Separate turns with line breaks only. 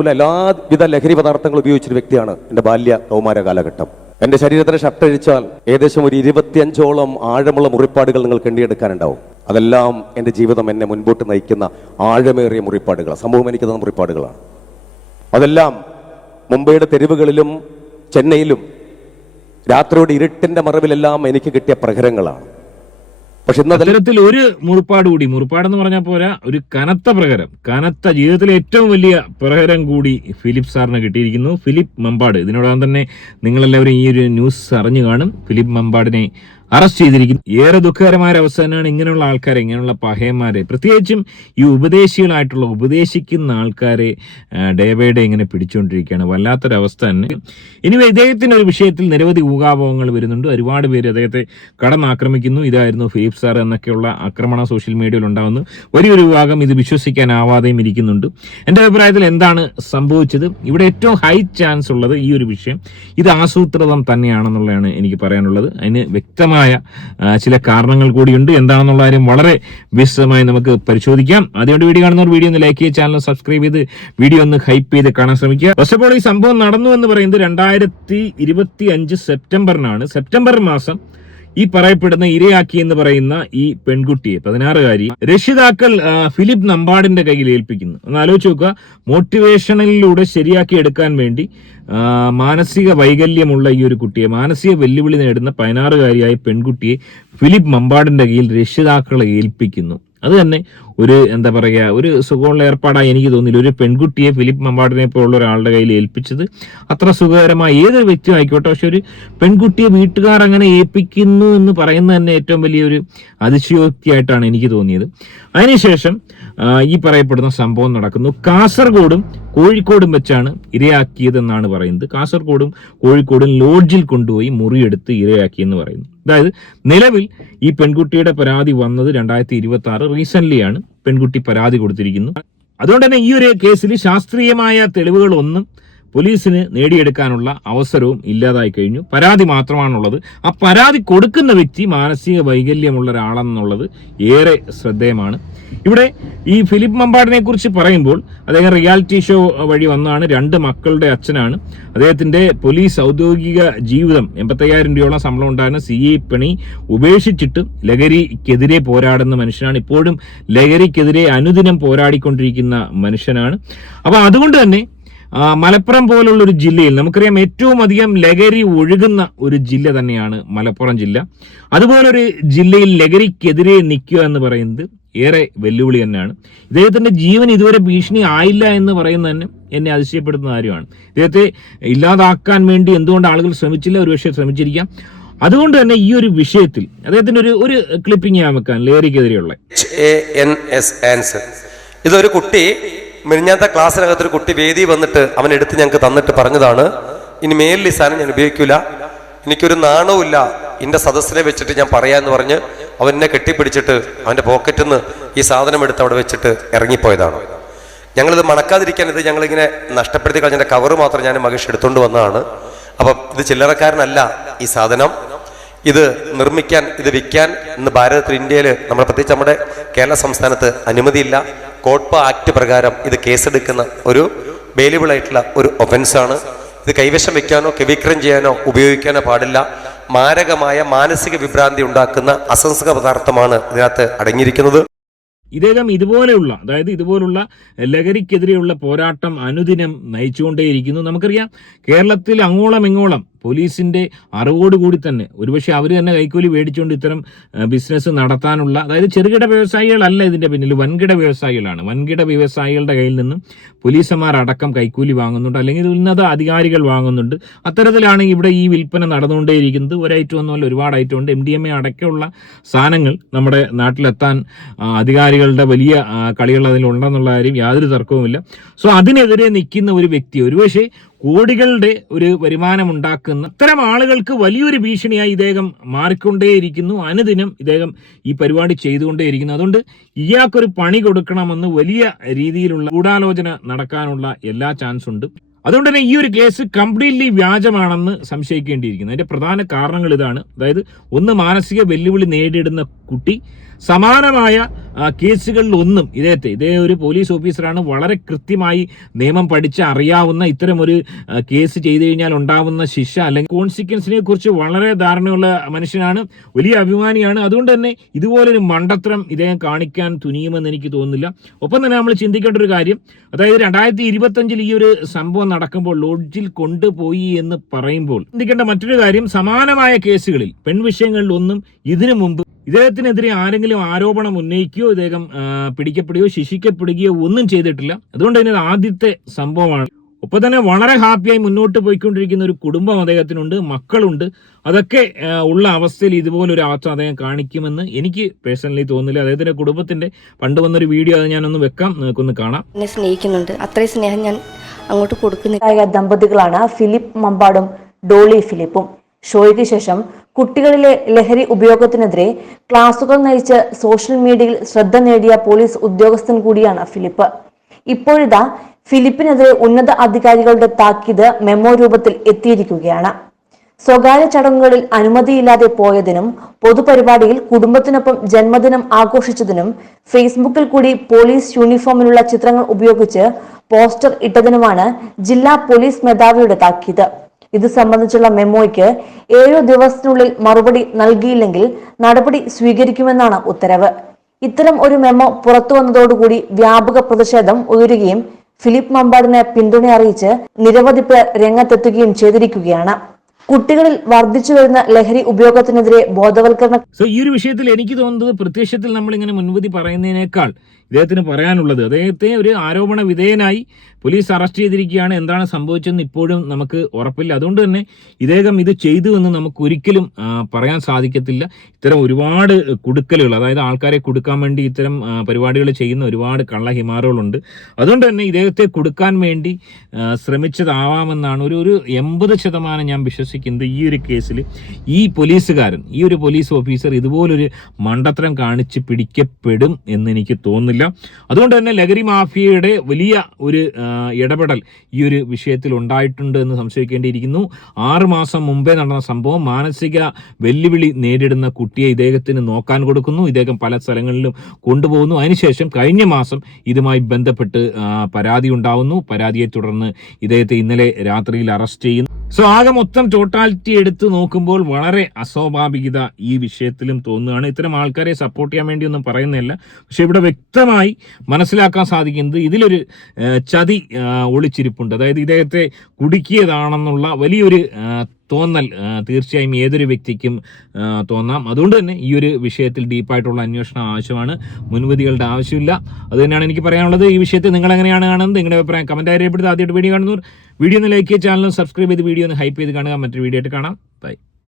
എല്ലാവിധ ലഹരി പദാർത്ഥങ്ങൾ ഉപയോഗിച്ചൊരു വ്യക്തിയാണ് എന്റെ ബാല്യ കൗമാര കാലഘട്ടം. എന്റെ ശരീരത്തിന് ഷട്ടഴിച്ചാൽ ഏകദേശം ഒരു ഇരുപത്തിയഞ്ചോളം ആഴമുള്ള മുറിപ്പാടുകൾ നിങ്ങൾക്ക് എണ്ണിയെടുക്കാനുണ്ടാവും അതെല്ലാം എന്റെ ജീവിതം എന്നെ മുൻപോട്ട് നയിക്കുന്ന ആഴമേറിയ മുറിപ്പാടുകളാണ്. സമൂഹം എനിക്ക് തന്ന മുറിപ്പാടുകളാണ്. അതെല്ലാം മുംബൈയുടെ തെരുവുകളിലും ചെന്നൈയിലും രാത്രിയുടെ ഇരുട്ടിന്റെ മറവിലെല്ലാം എനിക്ക് കിട്ടിയ പ്രഹരങ്ങളാണ്. പക്ഷെ
അത്തരത്തിൽ ഒരു മുറിപ്പാട് കൂടി മുറിപ്പാടെന്ന് പറഞ്ഞാൽ പോരാ ഒരു കനത്ത പ്രഹരം. കനത്ത ജീവിതത്തിലെ ഏറ്റവും വലിയ പ്രഹരം കൂടി ഫിലിപ്പ് സാറിന് കിട്ടിയിരിക്കുന്നു. ഫിലിപ്പ് മമ്പാട്. ഇതിനോടകം തന്നെ നിങ്ങളെല്ലാവരും ഈ ഒരു ന്യൂസ് അറിഞ്ഞു കാണും. ഫിലിപ്പ് മമ്പാടിനെ അറസ്റ്റ് ചെയ്തിരിക്കുന്നു. ഏറെ ദുഃഖകരമായ ഒരു ഇങ്ങനെയുള്ള ആൾക്കാരെ ഇങ്ങനെയുള്ള പഹയന്മാരെ. പ്രത്യേകിച്ചും ഈ ഉപദേശികളായിട്ടുള്ള ഉപദേശിക്കുന്ന ആൾക്കാരെ ഡേ ബൈ ഡേ ഇങ്ങനെ പിടിച്ചുകൊണ്ടിരിക്കുകയാണ്. വല്ലാത്തൊരവസ്ഥ തന്നെ. ഇനി ഇദ്ദേഹത്തിന്റെ ഒരു വിഷയത്തിൽ നിരവധി ഊഹാപോഹങ്ങൾ വരുന്നുണ്ട്. ഒരുപാട് പേര് അദ്ദേഹത്തെ കടന്നാക്രമിക്കുന്നു. ഇതായിരുന്നു ഫിലിപ്പ് സാർ എന്നൊക്കെയുള്ള ആക്രമണ സോഷ്യൽ മീഡിയയിൽ ഉണ്ടാകുന്നു വലിയൊരു വിഭാഗം ഇത് വിശ്വസിക്കാനാവാതെയും ഇരിക്കുന്നുണ്ട്. എന്റെ അഭിപ്രായത്തിൽ എന്താണ് സംഭവിച്ചത്? ഇവിടെ ഏറ്റവും ഹൈ ചാൻസ് ഉള്ളത് ഈ ഒരു വിഷയം. ഇത് ആസൂത്രിതം തന്നെയാണെന്നുള്ളതാണ് എനിക്ക് പറയാനുള്ളത്. അതിന് വ്യക്തമായ ആ, ചില കാരണങ്ങൾ കൂടിയുണ്ട്. എന്താണെന്നുള്ള കാര്യം വളരെ വിശദമായി നമുക്ക് പരിശോധിക്കാം. അതുകൊണ്ട് വീഡിയോ കാണുന്നവർ വീഡിയോ ഒന്ന് ലൈക്ക് ചെയ്ത് ചാനൽ സബ്സ്ക്രൈബ് ചെയ്ത് വീഡിയോ ഒന്ന് ഹൈപ്പ് ചെയ്ത് കാണാൻ ശ്രമിക്കുക. ഫസ്റ്റ് ഓഫ് ഓൾ ഈ സംഭവം നടന്നു എന്ന് പറയുന്നത് രണ്ടായിരത്തി സെപ്റ്റംബറിനാണ് സെപ്റ്റംബർ മാസം ഈ പറയപ്പെടുന്ന ഇരയാക്കി എന്ന് പറയുന്ന ഈ പെൺകുട്ടിയെ പതിനാറുകാരി രക്ഷിതാക്കൾ ഫിലിപ്പ് നമ്പാടിന്റെ കയ്യിൽ ഏൽപ്പിക്കുന്നു. ഒന്ന് ആലോചിച്ച് നോക്കുക. മോട്ടിവേഷനിലൂടെ ശരിയാക്കി എടുക്കാൻ വേണ്ടി മാനസിക വൈകല്യമുള്ള ഈ ഒരു കുട്ടിയെ മാനസിക വെല്ലുവിളി നേടുന്ന പതിനാറുകാരിയായ പെൺകുട്ടിയെ ഫിലിപ്പ് മമ്പാടിന്റെ കയ്യിൽ രക്ഷിതാക്കളെ ഏൽപ്പിക്കുന്നു. അത് തന്നെ ഒരു എന്താ പറയുക ഒരു സുഖമുള്ള ഏർപ്പാടായി എനിക്ക് തോന്നിയില്ല. ഒരു പെൺകുട്ടിയെ ഫിലിപ്പ് മമ്പാടിനെ പോലുള്ള ഒരാളുടെ കയ്യിൽ ഏൽപ്പിച്ചത് അത്ര സുഖകരമായ ഏതൊരു വ്യക്തിയും ആയിക്കോട്ടെ പക്ഷെ ഒരു പെൺകുട്ടിയെ വീട്ടുകാർ അങ്ങനെ ഏൽപ്പിക്കുന്നു എന്ന് പറയുന്നത് തന്നെ ഏറ്റവും വലിയൊരു അതിശയോക്തിയായിട്ടാണ് എനിക്ക് തോന്നിയത്. അതിനുശേഷം ഈ പറയപ്പെടുന്ന സംഭവം നടക്കുന്നു. കാസർഗോഡും കോഴിക്കോടും വെച്ചാണ് ഇരയാക്കിയതെന്നാണ് പറയുന്നത്. കാസർഗോഡും കോഴിക്കോടും ലോഡ്ജിൽ കൊണ്ടുപോയി മുറിയെടുത്ത് ഇരയാക്കിയെന്ന് പറയുന്നു. അതായത് നിലവിൽ ഈ പെൺകുട്ടിയുടെ പരാതി വന്നത് രണ്ടായിരത്തി ഇരുപത്തി ആറ് റീസെന്റ് പെൺകുട്ടി പരാതി കൊടുത്തിരിക്കുന്നു. അതുകൊണ്ട് തന്നെ ഈ ഒരു കേസിൽ ശാസ്ത്രീയമായ തെളിവുകളൊന്നും പോലീസിന് നേടിയെടുക്കാനുള്ള അവസരവും ഇല്ലാതായി കഴിഞ്ഞു. പരാതി മാത്രമാണുള്ളത്. ആ പരാതി കൊടുക്കുന്ന വ്യക്തി മാനസിക വൈകല്യമുള്ള ഒരാളെന്നുള്ളത് ഏറെ ശ്രദ്ധേയമാണ്. ഇവിടെ ഈ ഫിലിപ്പ് മമ്പാടിനെ കുറിച്ച് പറയുമ്പോൾ അദ്ദേഹം റിയാലിറ്റി ഷോ വഴി വന്നാണ് രണ്ട് മക്കളുടെ അച്ഛനാണ്. അദ്ദേഹത്തിന്റെ പോലീസ് ഔദ്യോഗിക ജീവിതം എൺപത്തയ്യായിരം രൂപയോളം ശമ്പളം ഉണ്ടായിരുന്ന സി ഐ പണി ഉപേക്ഷിച്ചിട്ട് ലഹരിക്കെതിരെ പോരാടുന്ന മനുഷ്യനാണ്. ഇപ്പോഴും ലഹരിക്കെതിരെ അനുദിനം പോരാടിക്കൊണ്ടിരിക്കുന്ന മനുഷ്യനാണ്. അപ്പൊ അതുകൊണ്ട് തന്നെ മലപ്പുറം പോലുള്ള ഒരു ജില്ലയിൽ നമുക്കറിയാം ഏറ്റവും അധികം ലഹരി ഒഴുകുന്ന ഒരു ജില്ല തന്നെയാണ് മലപ്പുറം ജില്ല. അതുപോലൊരു ജില്ലയിൽ ലഹരിക്കെതിരെ നിൽക്കുക എന്ന് പറയുന്നത് ഏറെ വെല്ലുവിളി തന്നെയാണ്. ഇദ്ദേഹത്തിന്റെ ജീവൻ ഇതുവരെ ഭീഷണി ആയില്ല എന്ന് പറയുന്നത് തന്നെ എന്നെ അതിശയപ്പെടുത്തുന്ന കാര്യമാണ്. ഇദ്ദേഹത്തെ ഇല്ലാതാക്കാൻ വേണ്ടി എന്തുകൊണ്ട് ആളുകൾ ശ്രമിച്ചില്ല? ഒരു ഒരുപക്ഷെ ശ്രമിച്ചിരിക്കാം. അതുകൊണ്ട് തന്നെ ഈ ഒരു വിഷയത്തിൽ അദ്ദേഹത്തിന്റെ ഒരു ഒരു ക്ലിപ്പിംഗ് ഞാൻ വെക്കാൻ
ആൻസർ ഇതൊരു കുട്ടി മിനിഞ്ഞാത്ത ക്ലാസ്സിനകത്ത് ഒരു കുട്ടി വേദി വന്നിട്ട് അവൻ എടുത്ത് ഞങ്ങൾക്ക് തന്നിട്ട് പറഞ്ഞതാണ് ഇനി മേലിൽ സാധനം ഞാൻ ഉപയോഗിക്കൂല. എനിക്കൊരു നാണവുമില്ല എന്റെ സദസ്സിനെ വെച്ചിട്ട് ഞാൻ പറയാന്ന് പറഞ്ഞ് അവൻ എന്നെ കെട്ടിപ്പിടിച്ചിട്ട് അവന്റെ പോക്കറ്റിൽ നിന്ന് ഈ സാധനം എടുത്ത് അവിടെ വെച്ചിട്ട് ഇറങ്ങിപ്പോയതാണ്. ഞങ്ങളിത് മണക്കാതിരിക്കാൻ ഇത് ഞങ്ങളിങ്ങനെ നഷ്ടപ്പെടുത്തി കളഞ്ഞ കവറ് മാത്രം ഞാൻ മകേഷ് എടുത്തുകൊണ്ട് വന്നതാണ്. അപ്പം ഇത് ചില്ലറക്കാരനല്ല ഈ സാധനം. ഇത് നിർമ്മിക്കാൻ ഇത് വിൽക്കാൻ ഇന്ന് ഭാരതത്തിൽ ഇന്ത്യയിൽ നമ്മുടെ പ്രത്യേകിച്ച് നമ്മുടെ കേരള സംസ്ഥാനത്ത് അനുമതിയില്ല. കോട്ട്പ ആക്ട് പ്രകാരം ഇത് കേസെടുക്കുന്ന ഒരു ബെയിലബിൾ ആയിട്ടുള്ള ഒരു ഒഫൻസാണ് ഇത് കൈവശം വെക്കാനോ കെവിക്രം ചെയ്യാനോ ഉപയോഗിക്കാനോ പാടില്ല. മാരകമായ മാനസിക വിഭ്രാന്തി ഉണ്ടാക്കുന്ന അസംസ്കൃത പദാർത്ഥമാണ് ഇതിനകത്ത് അടങ്ങിയിരിക്കുന്നത്.
ഇദ്ദേഹം ഇതുപോലെയുള്ള അതായത് ഇതുപോലുള്ള ലഹരിക്കെതിരെയുള്ള പോരാട്ടം അനുദിനം നയിച്ചുകൊണ്ടേയിരിക്കുന്നു. നമുക്കറിയാം കേരളത്തിൽ അങ്ങോളം ഇങ്ങോളം പോലീസിന്റെ അറിവോടുകൂടി തന്നെ. ഒരുപക്ഷെ അവർ തന്നെ കൈക്കൂലി മേടിച്ചുകൊണ്ട് ഇത്തരം ബിസിനസ് നടത്താനുള്ള അതായത് ചെറുകിട വ്യവസായികളല്ല ഇതിന്റെ പിന്നിൽ വൻകിട വ്യവസായികളാണ്. വൻകിട വ്യവസായികളുടെ കയ്യിൽ നിന്നും പോലീസുമാർ അടക്കം കൈക്കൂലി വാങ്ങുന്നുണ്ട്. അല്ലെങ്കിൽ ഉന്നത അധികാരികൾ വാങ്ങുന്നുണ്ട്. അത്തരത്തിലാണ് ഇവിടെ ഈ വിൽപ്പന നടന്നുകൊണ്ടേയിരിക്കുന്നത്. ഒരൈറ്റം ഒന്നുമല്ല ഒരുപാട് ഐറ്റം ഉണ്ട്. എം ഡി എം എ അടക്കമുള്ള സാധനങ്ങൾ നമ്മുടെ നാട്ടിലെത്താൻ അധികാരികളുടെ വലിയ കളികൾ അതിലുണ്ടെന്നുള്ള കാര്യം യാതൊരു തർക്കവുമില്ല. സോ അതിനെതിരെ നിൽക്കുന്ന ഒരു വ്യക്തി ഒരുപക്ഷെ കോടികളുടെ ഒരു വരുമാനം ഉണ്ടാക്കുന്ന ഇത്തരം ആളുകൾക്ക് വലിയൊരു ഭീഷണിയായി ഇദ്ദേഹം മാറിക്കൊണ്ടേയിരിക്കുന്നു. അനുദിനം ഇദ്ദേഹം ഈ പരിപാടി ചെയ്തുകൊണ്ടേയിരിക്കുന്നു. അതുകൊണ്ട് ഇയാൾക്കൊരു പണി കൊടുക്കണമെന്ന് വലിയ രീതിയിലുള്ള ഗൂഢാലോചന നടക്കാനുള്ള എല്ലാ ചാൻസും ഉണ്ട് അതുകൊണ്ട് തന്നെ ഈ ഒരു കേസ് കംപ്ലീറ്റ്ലി വ്യാജമാണെന്ന് സംശയിക്കേണ്ടിയിരിക്കുന്നു. അതിന്റെ പ്രധാന കാരണങ്ങൾ ഇതാണ്. അതായത് ഒന്ന് മാനസിക വെല്ലുവിളി നേരിടുന്ന കുട്ടി സമാനമായ കേസുകളിൽ ഒന്നും ഇദ്ദേഹത്തെ ഇതേ ഒരു പോലീസ് ഓഫീസറാണ് വളരെ കൃത്യമായി നിയമം പഠിച്ച് അറിയാവുന്ന ഇത്തരം ഒരു കേസ് ചെയ്തു കഴിഞ്ഞാൽ ഉണ്ടാവുന്ന ശിക്ഷ അല്ലെങ്കിൽ കോൺസിക്വൻസിനെ കുറിച്ച് വളരെ ധാരണയുള്ള മനുഷ്യനാണ് വലിയ അഭിമാനിയാണ്. അതുകൊണ്ട് തന്നെ ഇതുപോലൊരു മണ്ടത്രം ഇദ്ദേഹം കാണിക്കാൻ തുനിയുമെന്ന് എനിക്ക് തോന്നുന്നില്ല. ഒപ്പം തന്നെ നമ്മൾ ചിന്തിക്കേണ്ട ഒരു കാര്യം അതായത് രണ്ടായിരത്തി ഇരുപത്തഞ്ചിൽ ഈ ഒരു സംഭവം നടക്കുമ്പോൾ ലോഡ്ജിൽ കൊണ്ടുപോയി എന്ന് പറയുമ്പോൾ ചിന്തിക്കേണ്ട മറ്റൊരു കാര്യം സമാനമായ കേസുകളിൽ പെൺവിഷയങ്ങളിൽ ഒന്നും ഇതിനു മുമ്പ് ഇദ്ദേഹത്തിനെതിരെ ആരെങ്കിലും ആരോപണം ഉന്നയിക്കുകയോ ഇദ്ദേഹം പിടിക്കപ്പെടുകയോ ശിക്ഷിക്കപ്പെടുകയോ ഒന്നും ചെയ്തിട്ടില്ല. അതുകൊണ്ട് തന്നെ ഇത് ആദ്യത്തെ സംഭവമാണ്. ഒപ്പം തന്നെ വളരെ ഹാപ്പിയായി മുന്നോട്ട് പോയിക്കൊണ്ടിരിക്കുന്ന ഒരു കുടുംബം അദ്ദേഹത്തിനുണ്ട് മക്കളുണ്ട്. അതൊക്കെ ഉള്ള അവസ്ഥയിൽ ഇതുപോലൊരു അവസ്ഥ അദ്ദേഹം കാണിക്കുമെന്ന് എനിക്ക് പേഴ്സണലി തോന്നുന്നില്ല. അദ്ദേഹത്തിന്റെ കുടുംബത്തിന്റെ പണ്ട് വന്നൊരു വീഡിയോ അത് ഞാനൊന്ന് വെക്കാം. നിങ്ങൾക്കൊന്ന് കാണാം.
എന്നെ സ്നേഹിക്കുന്നുണ്ട്. അത്രയും സ്നേഹം ഞാൻ അങ്ങോട്ട്
കൊടുക്കുന്ന ദമ്പതികളാണ് ഫിലിപ്പ് മമ്പാടും ഡോളി ഫിലിപ്പും. ഷോയ്ക്ക് ശേഷം കുട്ടികളിലെ ലഹരി ഉപയോഗത്തിനെതിരെ ക്ലാസുകൾ നയിച്ച് സോഷ്യൽ മീഡിയയിൽ ശ്രദ്ധ നേടിയ പോലീസ് ഉദ്യോഗസ്ഥൻ കൂടിയാണ് ഫിലിപ്പ്. ഇപ്പോഴിതാ ഫിലിപ്പിനെതിരെ ഉന്നത അധികാരികളുടെ താക്കീത് മെമ്മോ രൂപത്തിൽ എത്തിയിരിക്കുകയാണ്. സ്വകാര്യ ചടങ്ങുകളിൽ അനുമതിയില്ലാതെ പോയതിനും പൊതുപരിപാടിയിൽ കുടുംബത്തിനൊപ്പം ജന്മദിനം ആഘോഷിച്ചതിനും ഫേസ്ബുക്കിൽ കൂടി പോലീസ് യൂണിഫോമിലുള്ള ചിത്രങ്ങൾ ഉപയോഗിച്ച് പോസ്റ്റർ ഇട്ടതിനുമാണ് ജില്ലാ പോലീസ് മേധാവിയുടെ താക്കീത്. ഇത് സംബന്ധിച്ചുള്ള മെമ്മോയ്ക്ക് ഏഴു ദിവസത്തിനുള്ളിൽ മറുപടി നൽകിയില്ലെങ്കിൽ നടപടി സ്വീകരിക്കുമെന്നാണ് ഉത്തരവ്. ഇത്തരം ഒരു മെമ്മോ പുറത്തു വന്നതോടുകൂടി വ്യാപക പ്രതിഷേധം ഉയരുകയും ഫിലിപ്പ് മമ്പാടിനെ പിന്തുണ അറിയിച്ച് നിരവധി പേർ രംഗത്തെത്തുകയും ചെയ്തിരിക്കുകയാണ്. കുട്ടികളിൽ വർദ്ധിച്ചു വരുന്ന ലഹരി ഉപയോഗത്തിനെതിരെ ബോധവൽക്കരണം
സോ ഈ ഒരു വിഷയത്തിൽ എനിക്ക് തോന്നുന്നത് പ്രത്യക്ഷത്തിൽ നമ്മൾ ഇങ്ങനെ മുൻവിധി പറയുന്നതിനേക്കാൾ ഇദ്ദേഹത്തിന് പറയാനുള്ളത്. അദ്ദേഹത്തെ ഒരു ആരോപണ വിധേയനായി പോലീസ് അറസ്റ്റ് ചെയ്തിരിക്കുകയാണ്. എന്താണ് സംഭവിച്ചതെന്ന് ഇപ്പോഴും നമുക്ക് ഉറപ്പില്ല. അതുകൊണ്ട് തന്നെ ഇദ്ദേഹം ഇത് ചെയ്തു എന്ന് നമുക്ക് ഒരിക്കലും പറയാൻ സാധിക്കത്തില്ല. ഇത്തരം ഒരുപാട് കുടുക്കലുകൾ അതായത് ആൾക്കാരെ കൊടുക്കാൻ വേണ്ടി ഇത്തരം പരിപാടികൾ ചെയ്യുന്ന ഒരുപാട് കള്ളഹിമാറുകളുണ്ട് അതുകൊണ്ട് തന്നെ ഇദ്ദേഹത്തെ കൊടുക്കാൻ വേണ്ടി ശ്രമിച്ചതാവാമെന്നാണ് ഒരു ഒരു എൺപത് ശതമാനം ഞാൻ വിശ്വസിക്കുന്നത് ഈ ഒരു കേസിൽ ഈ പോലീസുകാരൻ ഈ ഒരു പോലീസ് ഓഫീസർ ഇതുപോലൊരു മണ്ടത്തരം കാണിച്ച് പിടിക്കപ്പെടും എന്ന് എനിക്ക് തോന്നുന്നില്ല. അതുകൊണ്ട് തന്നെ ലഹരി മാഫിയയുടെ വലിയ ഒരു ഇടപെടൽ ഈ ഒരു വിഷയത്തിൽ ഉണ്ടായിട്ടുണ്ട് എന്ന് സംശയിക്കേണ്ടിയിരിക്കുന്നു. ആറ് മാസം മുമ്പേ നടന്ന സംഭവം മാനസിക വെല്ലുവിളി നേരിടുന്ന കുട്ടിയെ ഇദ്ദേഹത്തിന് നോക്കാൻ കൊടുക്കുന്നു. ഇദ്ദേഹം പല സ്ഥലങ്ങളിലും കൊണ്ടുപോകുന്നു. അതിനുശേഷം കഴിഞ്ഞ മാസം ഇതുമായി ബന്ധപ്പെട്ട് പരാതി ഉണ്ടാവുന്നു. പരാതിയെ തുടർന്ന് ഇദ്ദേഹത്തെ ഇന്നലെ രാത്രിയിൽ അറസ്റ്റ് ചെയ്യുന്നു. സോ ആകെ മൊത്തം ടോട്ടാലിറ്റി എടുത്ത് നോക്കുമ്പോൾ വളരെ അസ്വാഭാവികത ഈ വിഷയത്തിലും തോന്നുകയാണ്. ഇത്തരം ആൾക്കാരെ സപ്പോർട്ട് ചെയ്യാൻ വേണ്ടിയൊന്നും പറയുന്നില്ല. പക്ഷെ ഇവിടെ വ്യക്തമായി മനസ്സിലാക്കാൻ സാധിക്കുന്നത് ഇതിലൊരു ചതി ഒളിച്ചിരിപ്പുണ്ട്. അതായത് ഇദ്ദേഹത്തെ കുടുക്കിയതാണെന്നുള്ള വലിയൊരു തോന്നൽ തീർച്ചയായും ഏതൊരു വ്യക്തിക്കും തോന്നാം. അതുകൊണ്ട് തന്നെ ഈ ഒരു വിഷയത്തിൽ ഡീപ്പായിട്ടുള്ള അന്വേഷണം ആവശ്യമാണ്. മുൻവിധികളുടെ ആവശ്യമില്ല. അത് തന്നെയാണ് എനിക്ക് പറയാനുള്ളത്. ഈ വിഷയത്തിൽ നിങ്ങൾ എങ്ങനെയാണ് കാണുന്നത്? നിങ്ങളുടെ അഭിപ്രായം കമന്റ് അറിയപ്പെടുന്നത് ആദ്യമായിട്ട് വീഡിയോ കാണുന്നവർ വീഡിയോ ഒന്ന് ലൈക്ക് ചെയ്യുക ചാനൽ സബ്സ്ക്രൈബ് ചെയ്ത് വീഡിയോ ഒന്ന് ഹൈപ്പ് ചെയ്ത് കാണുക. മറ്റൊരു വീഡിയോ ആയിട്ട് കാണാം. ബൈ